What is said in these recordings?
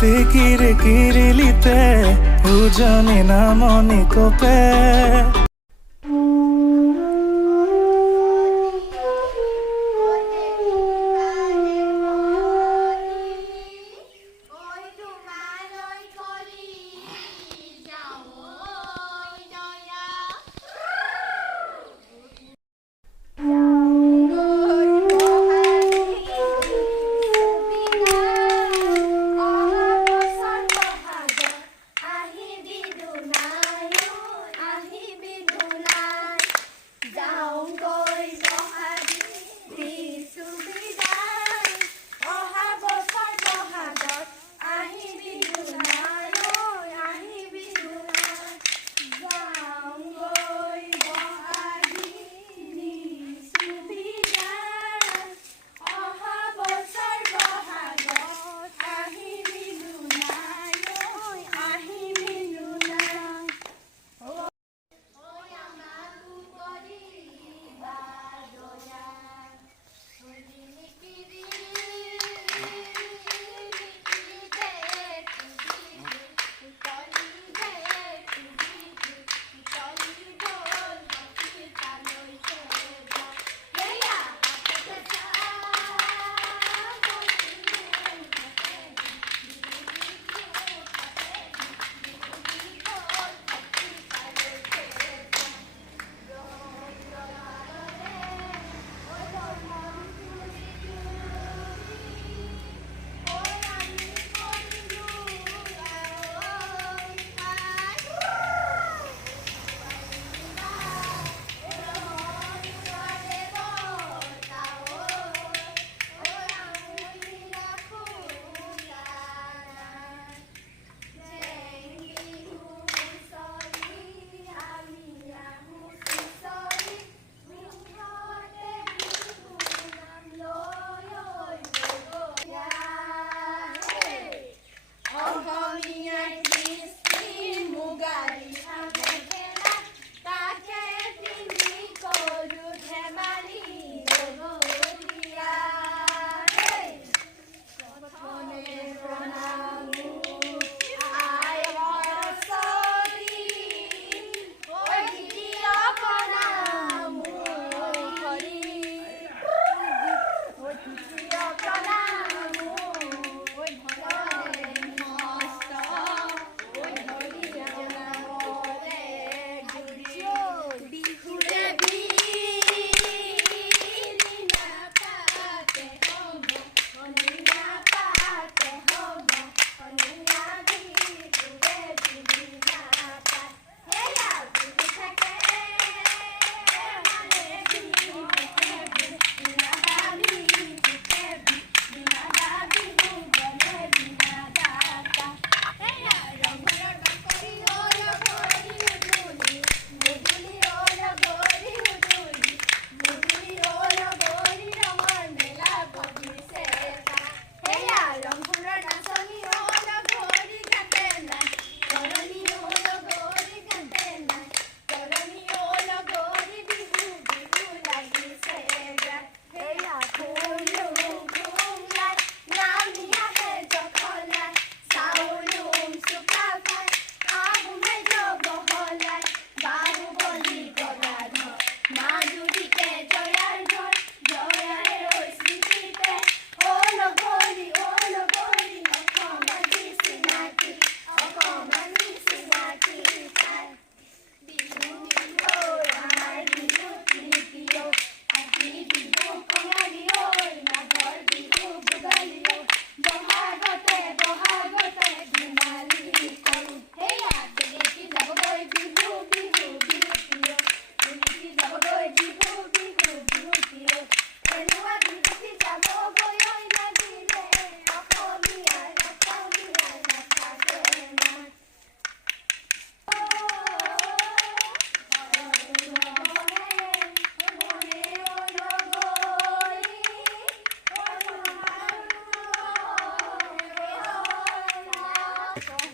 pikiri kirilite ujani namoni kope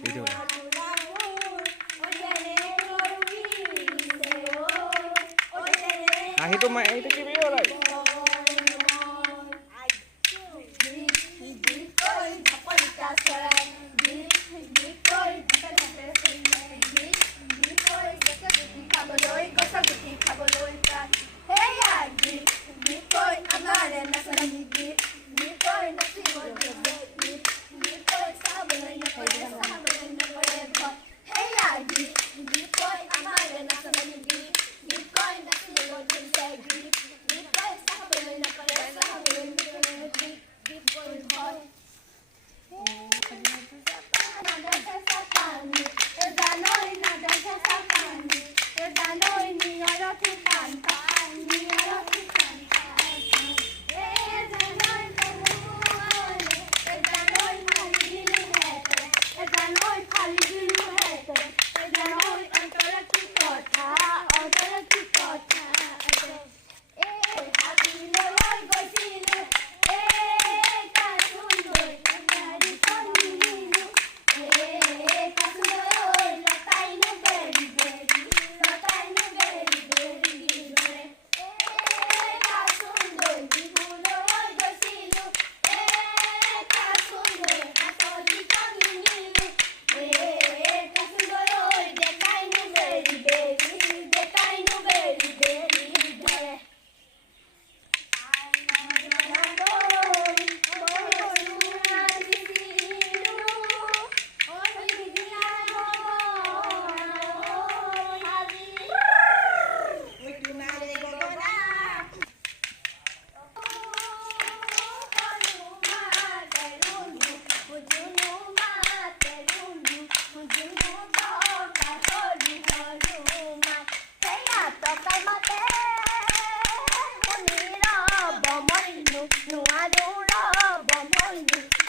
Video này. Hitung mak itu video lah. sabiki kabaloy ka. Hey agi, bikoy amare na sa lamigi. Bikoy na sigo jobe. Bikoy sabay na pare sabay na pare ba. Hey agi, bikoy amare na sa lamigi. Bikoy na sigo jobe. Bikoy sabay na pare sabay na pare ba. Bikoy boy. Nada sa pani, danoi nada sa pani. Danoi ni ora ti canta, ni ora ti canta. Danoi danoi, danoi khali dil hai, danoi khali dil hai, danoi antar ki kotha, habilo oi gosile, ka sundoi kari paninu, ka sundoi latai no beri beri, latai no beri beri beri, ka sundoi dibulo oi gosile, ka sundoi atoli paninu, ka sundoi oi dekai no beri beri, dekai no beri beri beri.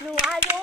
No, I don't